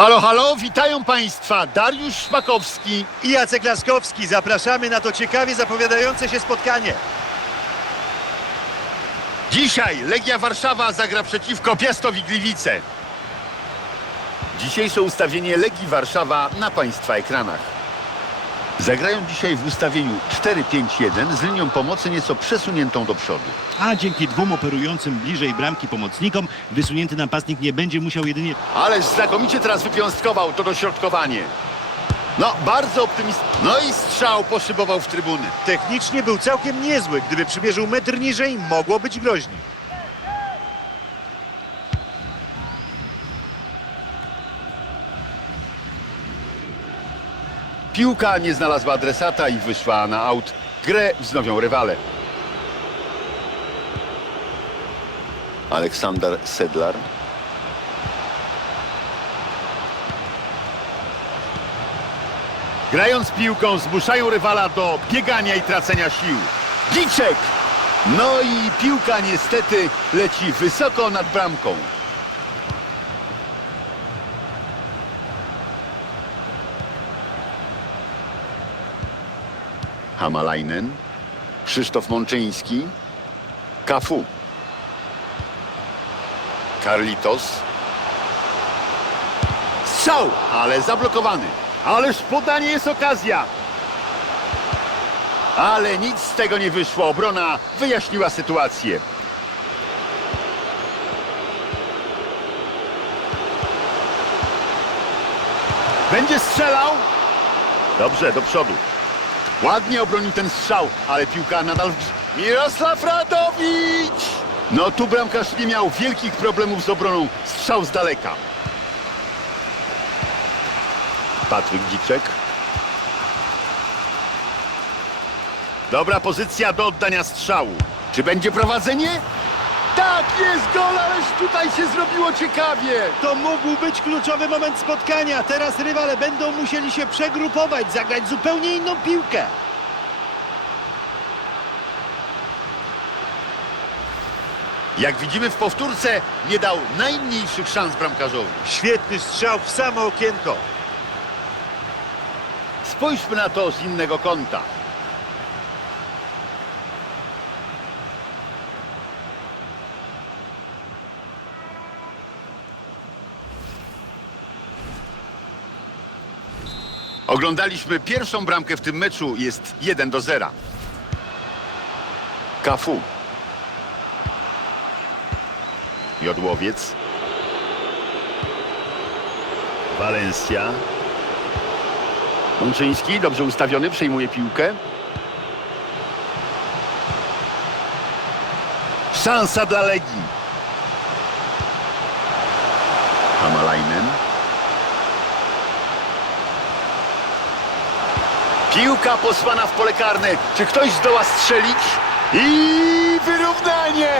Halo, halo, witają Państwa Dariusz Szpakowski. I Jacek Laskowski. Zapraszamy na to ciekawie zapowiadające się spotkanie. Dzisiaj Legia Warszawa zagra przeciwko Piastowi Gliwice. Dzisiejsze ustawienie Legii Warszawa na Państwa ekranach. Zagrają dzisiaj w ustawieniu 4-5-1 z linią pomocy nieco przesuniętą do przodu. A dzięki dwóm operującym bliżej bramki pomocnikom wysunięty napastnik nie będzie musiał jedynie Ależ znakomicie teraz wypiąstkował to dośrodkowanie. No, bardzo optymistyczny. No i strzał poszybował w trybuny. Technicznie był całkiem niezły. Gdyby przymierzył metr niżej, mogło być groźniej. Piłka nie znalazła adresata i wyszła na aut. Grę wznowią rywale. Aleksander Sedlar. Grając piłką zmuszają rywala do biegania i tracenia sił. Giczek! No i piłka niestety leci wysoko nad bramką. Hamalainen, Krzysztof Mączyński, Kafu, Carlitos. Strzał, ale zablokowany. Ależ podanie jest okazja. Ale nic z tego nie wyszło. Obrona wyjaśniła sytuację. Będzie strzelał. Dobrze, do przodu. Ładnie obronił ten strzał, ale piłka nadal w grze. Mirosław Radowicz! No tu bramkarz nie miał wielkich problemów z obroną. Strzał z daleka. Patryk Dziczek. Dobra pozycja do oddania strzału. Czy będzie prowadzenie? Tak, jest gol, ależ tutaj się zrobiło ciekawie. To mógł być kluczowy moment spotkania. Teraz rywale będą musieli się przegrupować, zagrać zupełnie inną piłkę. Jak widzimy w powtórce, nie dał najmniejszych szans bramkarzowi. Świetny strzał w samo okienko. Spójrzmy na to z innego kąta. Oglądaliśmy pierwszą bramkę w tym meczu. Jest 1 do 0. Kafu. Jodłowiec. Valencia. Łączyński, dobrze ustawiony, przejmuje piłkę. Szansa dla Legii. Hamalainen. Piłka posłana w pole karne. Czy ktoś zdoła strzelić? I wyrównanie!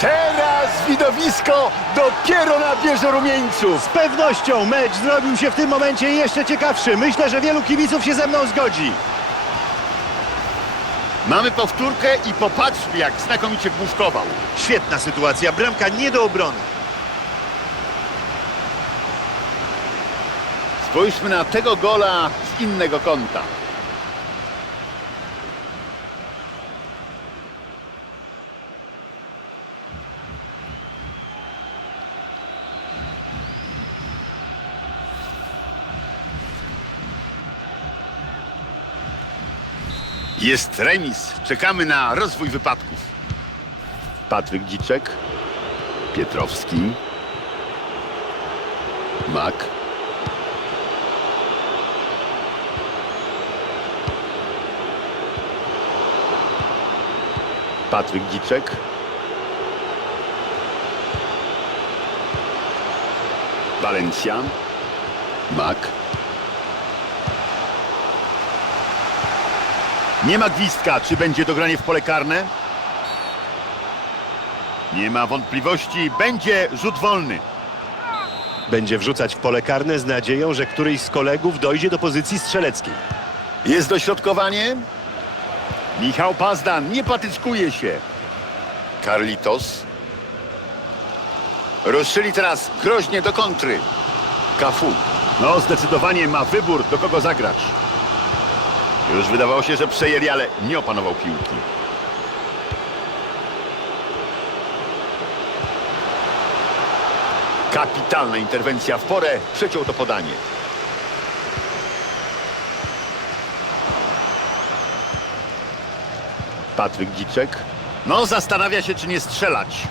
Teraz widowisko dopiero nabierze rumieńców. Z pewnością mecz zrobił się w tym momencie jeszcze ciekawszy. Myślę, że wielu kibiców się ze mną zgodzi. Mamy powtórkę i popatrzmy, jak znakomicie główkował. Świetna sytuacja, bramka nie do obrony. Spójrzmy na tego gola z innego kąta. Jest remis. Czekamy na rozwój wypadków. Patryk Dziczek. Pietrowski. Mak. Patryk Dziczek. Valencia. Mak. Nie ma gwizdka, czy będzie dogranie w pole karne? Nie ma wątpliwości, będzie rzut wolny. Będzie wrzucać w pole karne z nadzieją, że któryś z kolegów dojdzie do pozycji strzeleckiej. Jest dośrodkowanie. Michał Pazdan nie patyczkuje się. Carlitos. Ruszyli teraz groźnie do kontry. Kafu. No, zdecydowanie ma wybór, do kogo zagrać. Już wydawało się, że przejęli, ale nie opanował piłki. Kapitalna interwencja w porę, przeciął to podanie. Patryk Dziczek. No, zastanawia się, czy nie strzelać.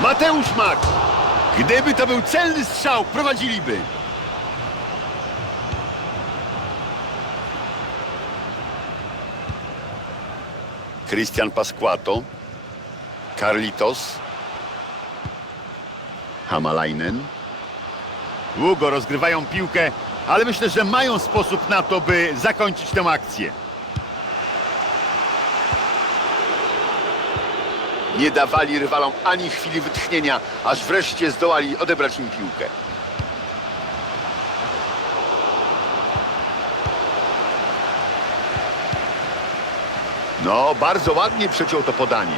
Mateusz Mak. Gdyby to był celny strzał, prowadziliby. Christian Pasquato. Carlitos. Hamalainen. Długo rozgrywają piłkę, ale myślę, że mają sposób na to, by zakończyć tę akcję. Nie dawali rywalom ani chwili wytchnienia, aż wreszcie zdołali odebrać im piłkę. No, bardzo ładnie przeciął to podanie.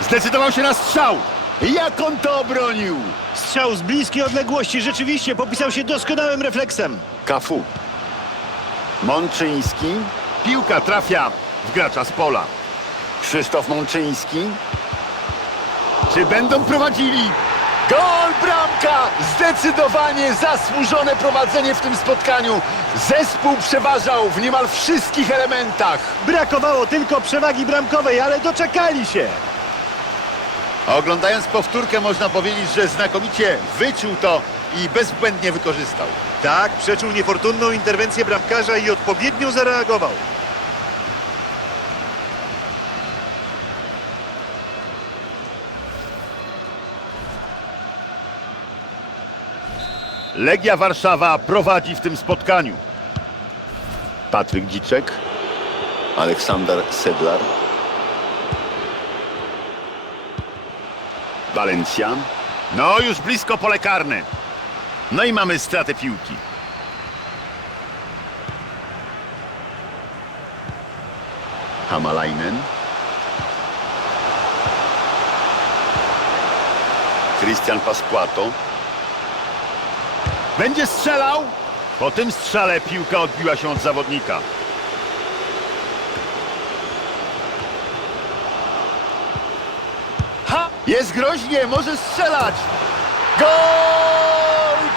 Zdecydował się na strzał. Jak on to obronił? Strzał z bliskiej odległości rzeczywiście popisał się doskonałym refleksem. Kafu. Mączyński. Piłka trafia w gracza z pola. Krzysztof Mączyński. Czy będą prowadzili? Gol, bramka! Zdecydowanie zasłużone prowadzenie w tym spotkaniu. Zespół przeważał w niemal wszystkich elementach. Brakowało tylko przewagi bramkowej, ale doczekali się. Oglądając powtórkę można powiedzieć, że znakomicie wyczuł to i bezbłędnie wykorzystał. Tak, przeczuł niefortunną interwencję bramkarza i odpowiednio zareagował. Legia Warszawa prowadzi w tym spotkaniu. Patryk Dziczek, Aleksander Sedlar, Valencia. No już blisko pole karne. No i mamy stratę piłki. Hamalainen. Christian Pasquato. Będzie strzelał. Po tym strzale piłka odbiła się od zawodnika. Ha! Jest groźnie, może strzelać. Gol!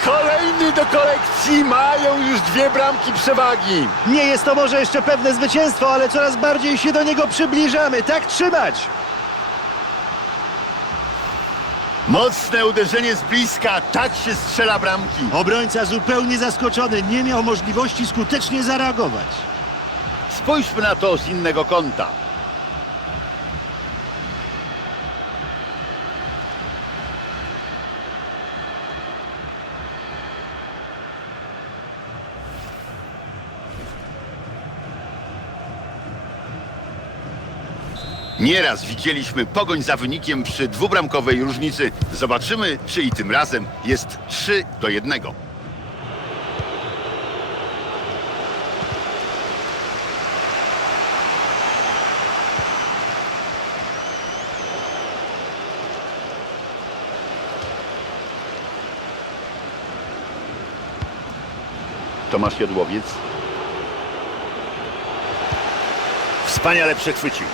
Kolejny do kolekcji. Mają już dwie bramki przewagi. Nie jest to może jeszcze pewne zwycięstwo, ale coraz bardziej się do niego przybliżamy. Tak trzymać! Mocne uderzenie z bliska. Tak się strzela bramki. Obrońca zupełnie zaskoczony, nie miał możliwości skutecznie zareagować. Spójrzmy na to z innego kąta. Nieraz widzieliśmy pogoń za wynikiem przy dwubramkowej różnicy. Zobaczymy, czy i tym razem jest 3 do 1. Tomasz Jodłowiec. Wspaniale przechwycił.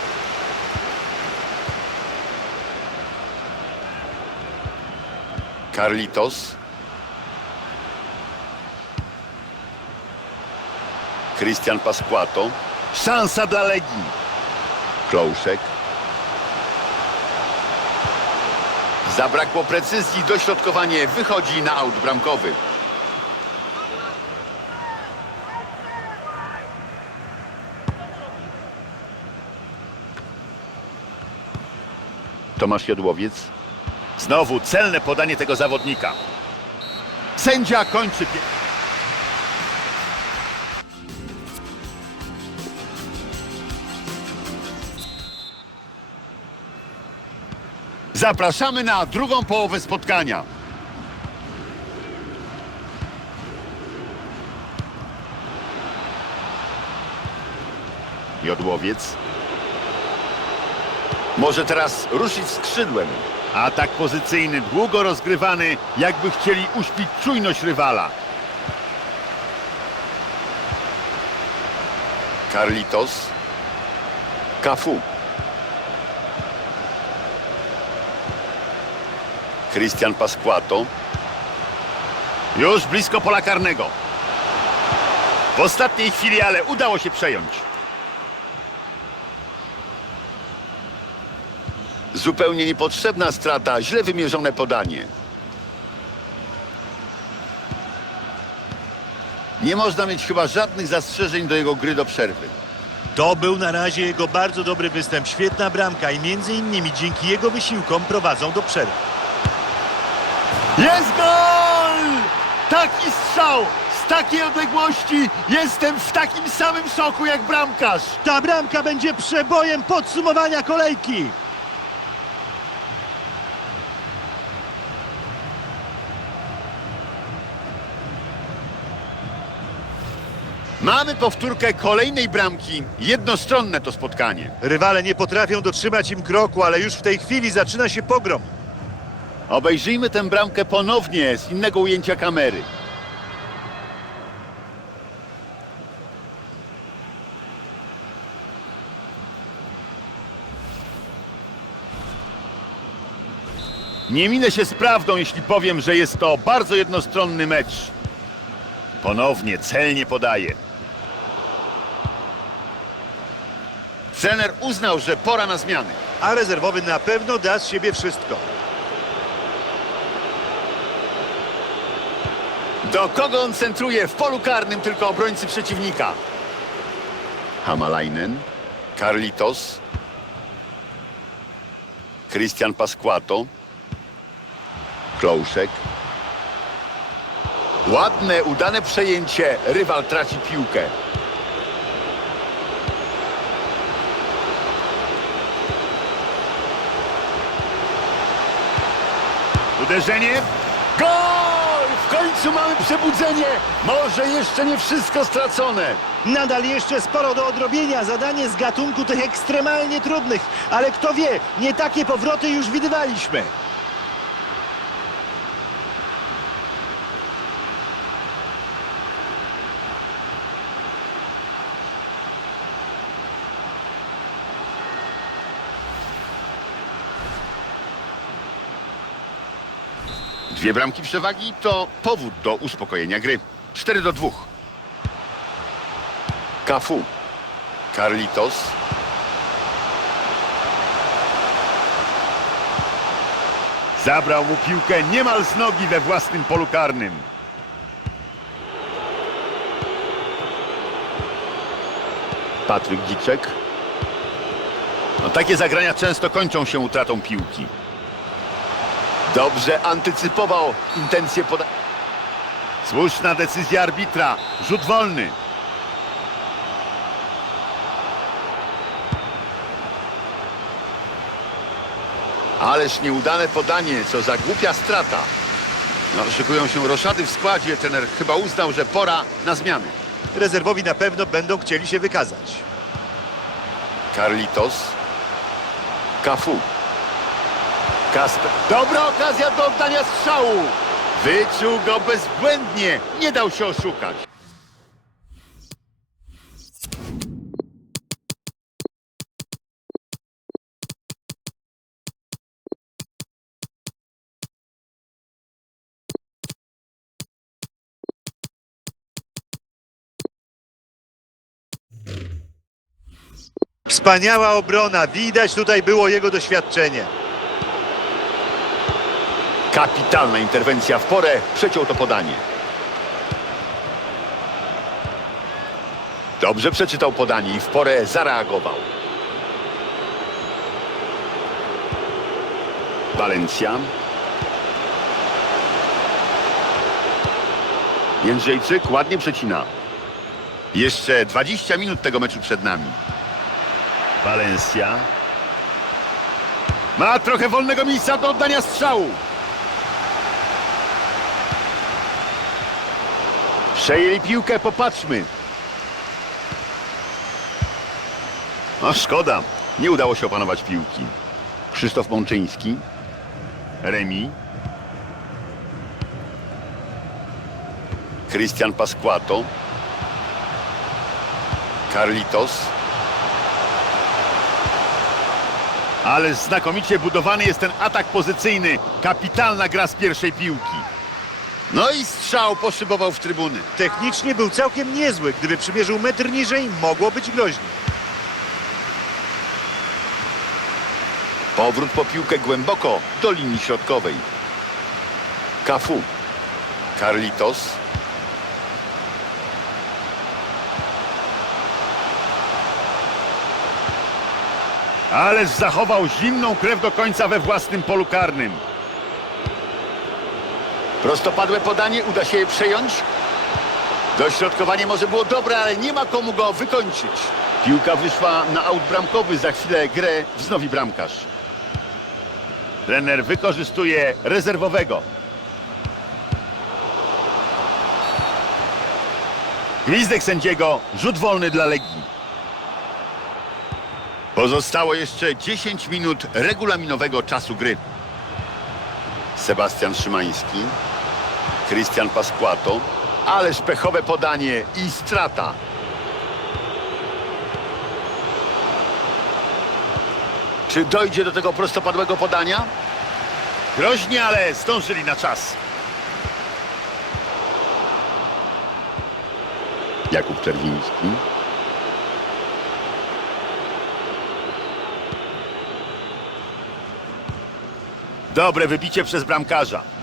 Carlitos. Christian Pasquato. Szansa dla Legii. Klouszek. Zabrakło precyzji, dośrodkowanie wychodzi na aut bramkowy. Tomasz Jodłowiec. Znowu celne podanie tego zawodnika. Sędzia kończy. Zapraszamy na drugą połowę spotkania. Jodłowiec. Może teraz ruszyć skrzydłem. Atak pozycyjny, długo rozgrywany, jakby chcieli uśpić czujność rywala. Carlitos. Cafu. Christian Pasquato. Już blisko pola karnego. W ostatniej chwili, ale udało się przejąć. Zupełnie niepotrzebna strata, źle wymierzone podanie. Nie można mieć chyba żadnych zastrzeżeń do jego gry do przerwy. To był na razie jego bardzo dobry występ, świetna bramka i między innymi dzięki jego wysiłkom prowadzą do przerwy. Jest gol! Taki strzał! Z takiej odległości jestem w takim samym szoku jak bramkarz. Ta bramka będzie przebojem podsumowania kolejki. Mamy powtórkę kolejnej bramki. Jednostronne to spotkanie. Rywale nie potrafią dotrzymać im kroku, ale już w tej chwili zaczyna się pogrom. Obejrzyjmy tę bramkę ponownie z innego ujęcia kamery. Nie minę się z prawdą, jeśli powiem, że jest to bardzo jednostronny mecz. Ponownie celnie podaje. Trener uznał, że pora na zmiany. A rezerwowy na pewno da z siebie wszystko. Do kogo on centruje? W polu karnym tylko obrońcy przeciwnika. Hamalainen, Carlitos, Christian Pasquato, Klouszek. Ładne, udane przejęcie. Rywal traci piłkę. Uderzenie. Gol! W końcu mamy przebudzenie. Może jeszcze nie wszystko stracone. Nadal jeszcze sporo do odrobienia, zadanie z gatunku tych ekstremalnie trudnych, ale kto wie, nie takie powroty już widywaliśmy. Dwie bramki przewagi to powód do uspokojenia gry. 4 do 2. Cafu. Carlitos. Zabrał mu piłkę niemal z nogi we własnym polu karnym. Patryk Dziczek. No, takie zagrania często kończą się utratą piłki. Dobrze antycypował intencje poda... Słuszna decyzja arbitra. Rzut wolny. Ależ nieudane podanie, co za głupia strata. No, szykują się roszady w składzie. Trener chyba uznał, że pora na zmiany. Rezerwowi na pewno będą chcieli się wykazać. Carlitos. Cafu. Kasper. Dobra okazja do oddania strzału. Wyczuł go bezbłędnie. Nie dał się oszukać. Wspaniała obrona, widać tutaj było jego doświadczenie. Kapitalna interwencja w porę. Przeciął to podanie. Dobrze przeczytał podanie i w porę zareagował. Valencia. Jędrzejczyk ładnie przecina. Jeszcze 20 minut tego meczu przed nami. Valencia. Ma trochę wolnego miejsca do oddania strzału. Przejęli piłkę, popatrzmy. No szkoda. Nie udało się opanować piłki. Krzysztof Mączyński. Remi. Christian Pasquato. Carlitos. Ale znakomicie budowany jest ten atak pozycyjny. Kapitalna gra z pierwszej piłki. No i strzał poszybował w trybuny. Technicznie był całkiem niezły. Gdyby przymierzył metr niżej, mogło być groźnie. Powrót po piłkę głęboko do linii środkowej. Cafu. Carlitos. Ależ zachował zimną krew do końca we własnym polu karnym. Prostopadłe podanie, uda się je przejąć. Dośrodkowanie może było dobre, ale nie ma komu go wykończyć. Piłka wyszła na aut bramkowy, za chwilę grę wznowi bramkarz. Trener wykorzystuje rezerwowego. Gwizdek sędziego, rzut wolny dla Legii. Pozostało jeszcze 10 minut regulaminowego czasu gry. Sebastian Szymański, Christian Pasquato, ależ pechowe podanie i strata. Czy dojdzie do tego prostopadłego podania? Groźnie, ale zdążyli na czas. Jakub Czerwiński. Dobre wybicie przez bramkarza.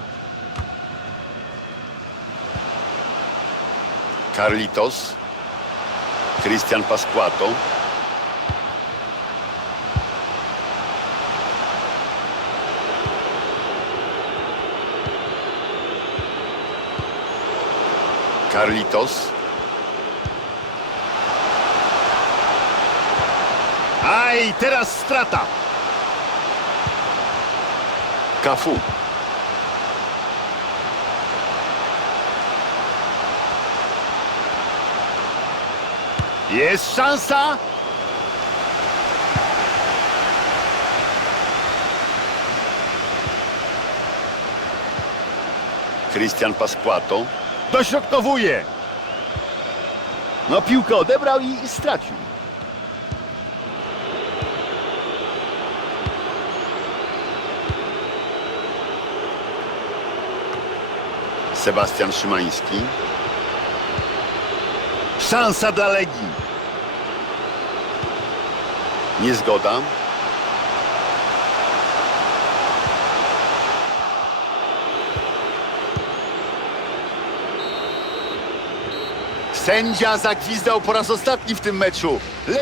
Carlitos, Christian Pasquato, Carlitos, Aj, teraz strata. Cafu, Jest szansa. Christian Pasquato. Dośrodkowuje. No piłkę odebrał i stracił. Sebastian Szymański. Szansa dla Legii. Niezgoda. Sędzia zagwizdał po raz ostatni w tym meczu. Le